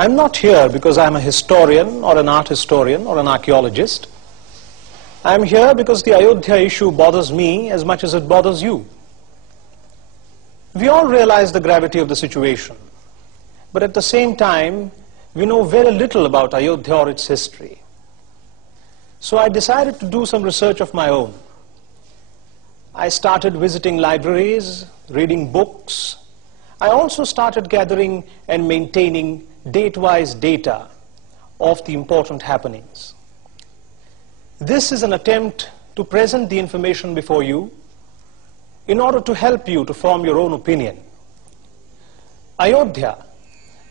I'm not here because I'm a historian or an art historian or an archaeologist. I'm here because the Ayodhya issue bothers me as much as it bothers you. We all realize the gravity of the situation, but at the same time, we know very little about Ayodhya or its history. So I decided to do some research of my own. I started visiting libraries, reading books. I also started gathering and maintaining date-wise data of the important happenings. This is an attempt to present the information before you in order to help you to form your own opinion. Ayodhya,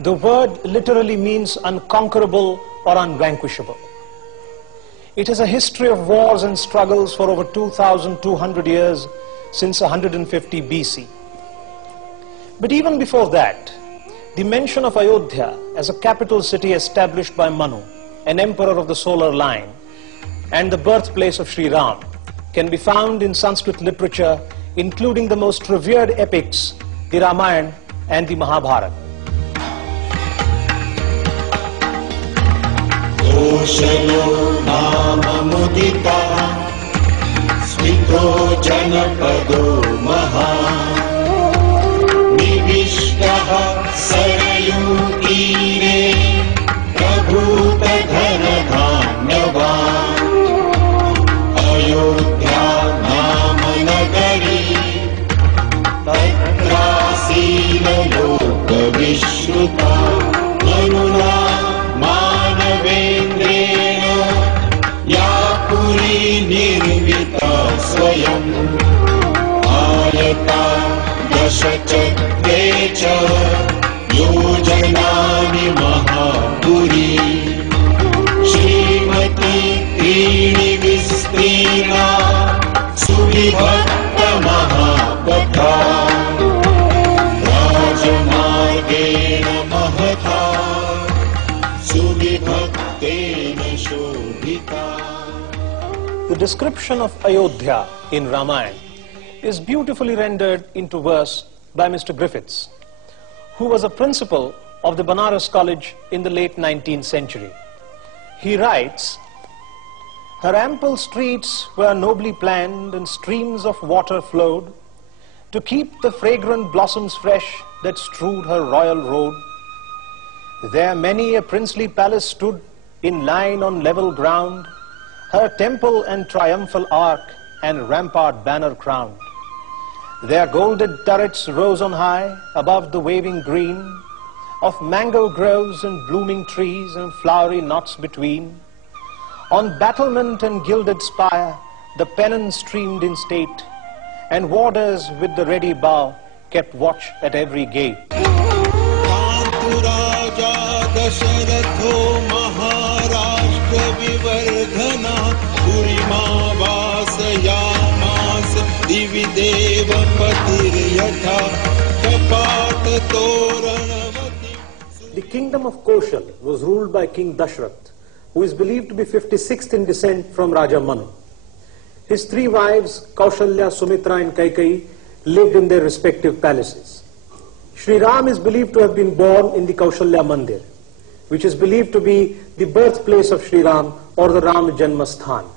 the word literally means unconquerable or unvanquishable. It has a history of wars and struggles for over 2,200 years since 150 BC. But even before that, the mention of Ayodhya as a capital city established by Manu, an emperor of the solar line, and the birthplace of Sri Ram, can be found in Sanskrit literature, including the most revered epics, the Ramayana and the Mahabharata. Koshalo nama mudita Svito janapado maha Nivishtaha sarayu tire Prabhuta dhanadhanyava Ayodhya nama nagari Tatra sila loka vishruta Manuna Swayam Ayata Dashachakre cha Yojanani Mahapuri Srimati Trini Vistina Suvibhakta Mahapatha Rajamargena Mahatha Suvibhaktena Shobhita. The description of Ayodhya in Ramayana is beautifully rendered into verse by Mr. Griffiths, who was a principal of the Banaras College in the late 19th century. He writes, "Her ample streets were nobly planned and streams of water flowed to keep the fragrant blossoms fresh that strewed her royal road. There many a princely palace stood in line on level ground, her temple and triumphal arch and rampart banner crowned. Their golden turrets rose on high above the waving green of mango groves and blooming trees and flowery knots between. On battlement and gilded spire the pennon streamed in state, and warders with the ready bow kept watch at every gate. The kingdom of Koshal was ruled by King Dashrath, who is believed to be 56th in descent from Raja Manu. His three wives, Kaushalya, Sumitra and Kaikeyi, lived in their respective palaces. Sri Ram is believed to have been born in the Kaushalya Mandir, which is believed to be the birthplace of Sri Ram or the Rama JanmaBhoomi.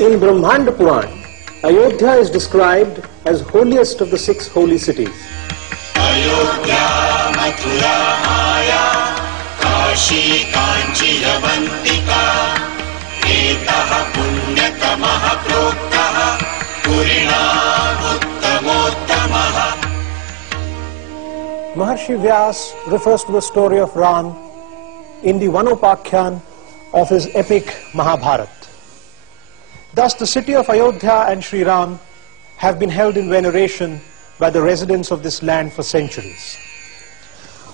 In Brahmanda Puran, Ayodhya is described as holiest of the 6 holy cities. Ayodhya Mathura Maya Kashi Kanchi Yavantika Etaha Punyatamaha Proktaha Purina Uttamottamaha. Maharshi Vyas refers to the story of Ram in the Vanopakhyan of his epic Mahabharata. Thus, the city of Ayodhya and Sri Ram have been held in veneration by the residents of this land for centuries.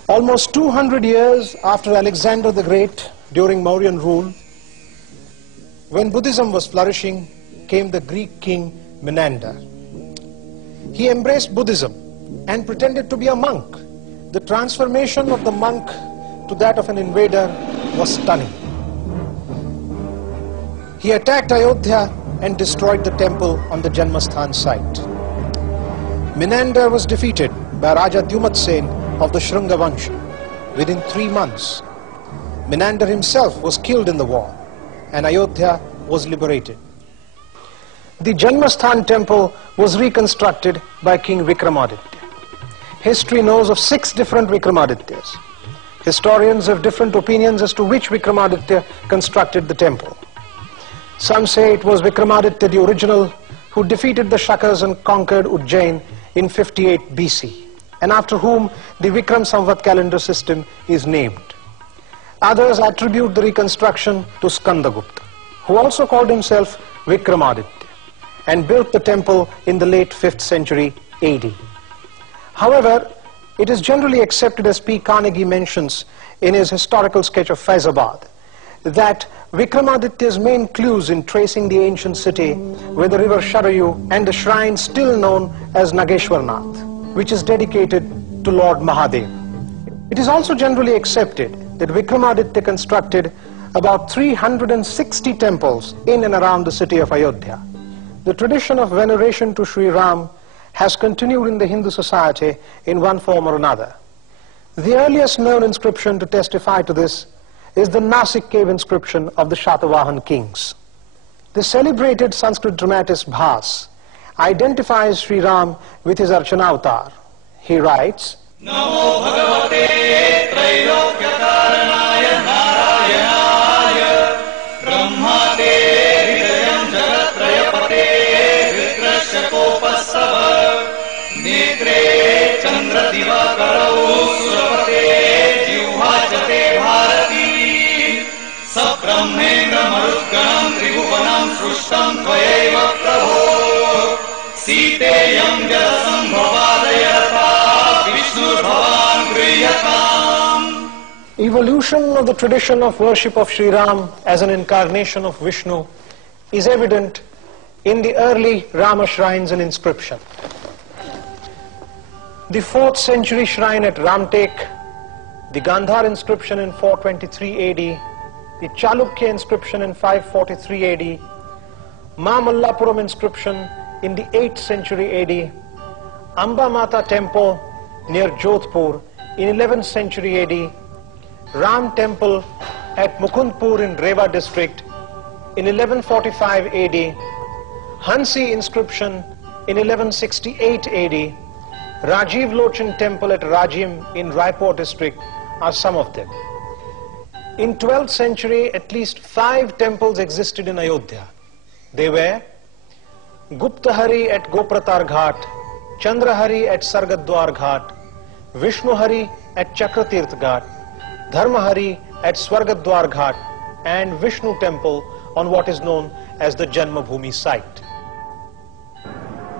Almost 200 years after Alexander the Great, during Mauryan rule, when Buddhism was flourishing, came the Greek king Menander. He embraced Buddhism and pretended to be a monk. The transformation of the monk to that of an invader was stunning. He attacked Ayodhya and destroyed the temple on the Janmasthan site. Menander was defeated by Raja Dyumatsen of the Shrunga Vansha. Within 3 months, Menander himself was killed in the war, and Ayodhya was liberated. The Janmasthan temple was reconstructed by King Vikramaditya. History knows of 6 different Vikramaditya's. Historians have different opinions as to which Vikramaditya constructed the temple. Some say it was Vikramaditya the original, who defeated the Shakas and conquered Ujjain in 58 BC, and after whom the Vikram Samvat calendar system is named. Others attribute the reconstruction to Skandagupta, who also called himself Vikramaditya and built the temple in the late 5th century AD. However, it is generally accepted, as P. Carnegie mentions in his historical sketch of Faizabad, that Vikramaditya's main clues in tracing the ancient city were the river Sharayu and the shrine still known as Nageshwarnath, which is dedicated to Lord Mahadev. It is also generally accepted that Vikramaditya constructed about 360 temples in and around the city of Ayodhya. The tradition of veneration to Sri Ram has continued in the Hindu society in one form or another. The earliest known inscription to testify to this is the Nasik cave inscription of the Shatavahan kings. The celebrated Sanskrit dramatist Bhas identifies Sri Ram with his Archanavatar. He writes, Namo Bhagavate Trailokyakarnaya Narayanaya Brahmate Hridayam Jagatrayapate Vikrasya Kopasava Netre Chandra Divakarau Suravate Jivhajate Bharati Sabrahmendra Marutganam Tribhuvanam Srushtam Tvayeva Prabho Siteyam Jalasam Bhavadayata Vishnu Bhavan Griyatam. Evolution of the tradition of worship of Sri Ram as an incarnation of Vishnu is evident in the early Rama shrines and inscription. The 4th century shrine at Ramtek, the Gandhar inscription in 423 AD, the Chalukya inscription in 543 AD, Mallapuram inscription in the 8th century AD, Amba Mata temple near Jodhpur in 11th century AD, Ram temple at Mukundpur in Rewa district in 1145 AD, Hansi inscription in 1168 AD, Rajiv Lochan temple at Rajim in Raipur district are some of them. In 12th century, at least 5 temples existed in Ayodhya. They were Guptahari at Gopratar Ghat, Chandrahari at Sargadwar Ghat, Vishnuhari at Chakratirth Ghat, Dharmahari at Swargadwar Ghat, and Vishnu temple on what is known as the JanmaBhoomi site.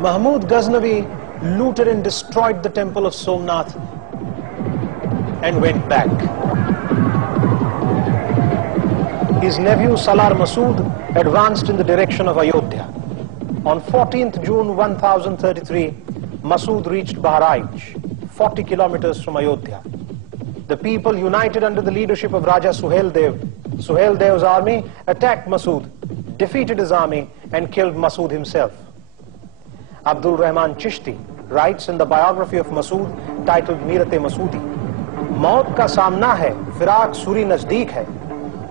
Mahmud Ghaznavi looted and destroyed the temple of Somnath and went back. His nephew Salar Masood advanced in the direction of Ayodhya. On 14th June 1033, Masood reached Bahraich, 40 kilometers from Ayodhya. The people, united under the leadership of Raja Suhail Dev, Suhail Dev's army attacked Masood, defeated his army and killed Masood himself. Abdul Rahman Chishti writes in the biography of Masood titled Meerate Masoodi, मौत का सामना है, फिराक सूरी नजदीक है,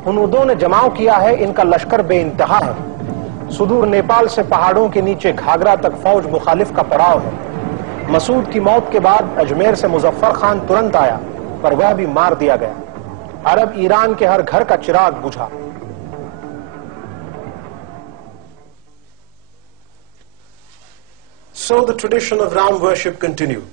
हुनूदों ने जमाव किया है, इनका लश्कर बेइंतहा है, सुदूर नेपाल से पहाड़ों के नीचे घाघरा तक फौज मुखालिफ का पड़ाव है। मसूद की मौत के बाद अजमेर से मुजफ्फर खान तुरंत आया, पर वह भी मार दिया गया। अरब ईरान के हर घर का चिराग बुझा। So the tradition of Ram worship continued.